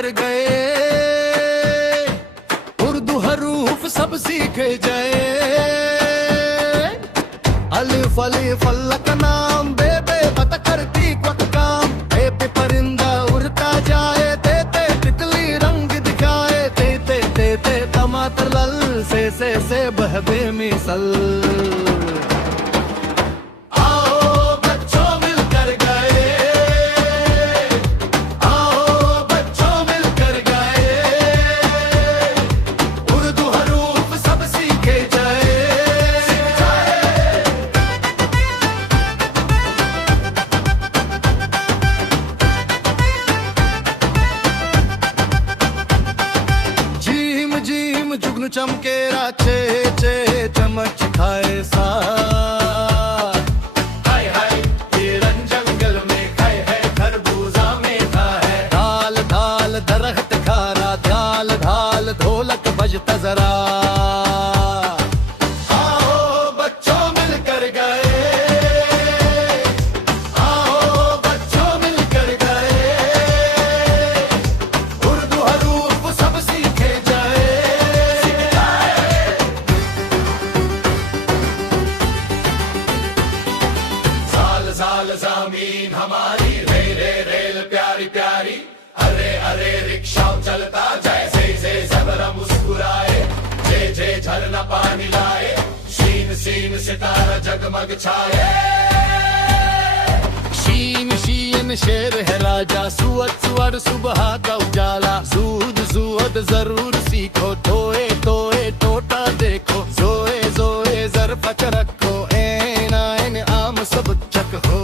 कर गए, उर्दू हरूफ सब सीखे जाए। अलिफ अलिफ अल्लाह का नाम, बे बे बता करती वक्त काम। ए पे परिंदा उड़ता जाए, ते ते तितली रंग दिखाए। ते ते ते ते टमाटर लल, से बहबे मिसल। जुगनू चमकेरा चे चे चमच खाए सा। हाय हाय हिरन जंगल में खाए है, खरबूजा में था है। धाल धाल दरख्त खारा, ध्याल धाल ढोलक बजता जरा। आओ बच्चों मिलकर गए, आओ बच्चों मिलकर गए। उर्दू हरूफ सब सीखे जाए। साल ज़मीन हमारी, रे रे रेल प्यारी प्यारी। अरे अरे रिक्शा चलता जाए, से ज़बरा मुस्कुराए। जे जे झरना पानी लाए, शीन शीन सितारा जगमग छाए। शीन शीन शेर है राजा, सुअद सुअर सुबह का उजाला। सूद सूद जरूर सीखो, टोए टोए टोटा देखो। जोए जोए जरफा रखो, ऐन ऐन आम सब चक हो।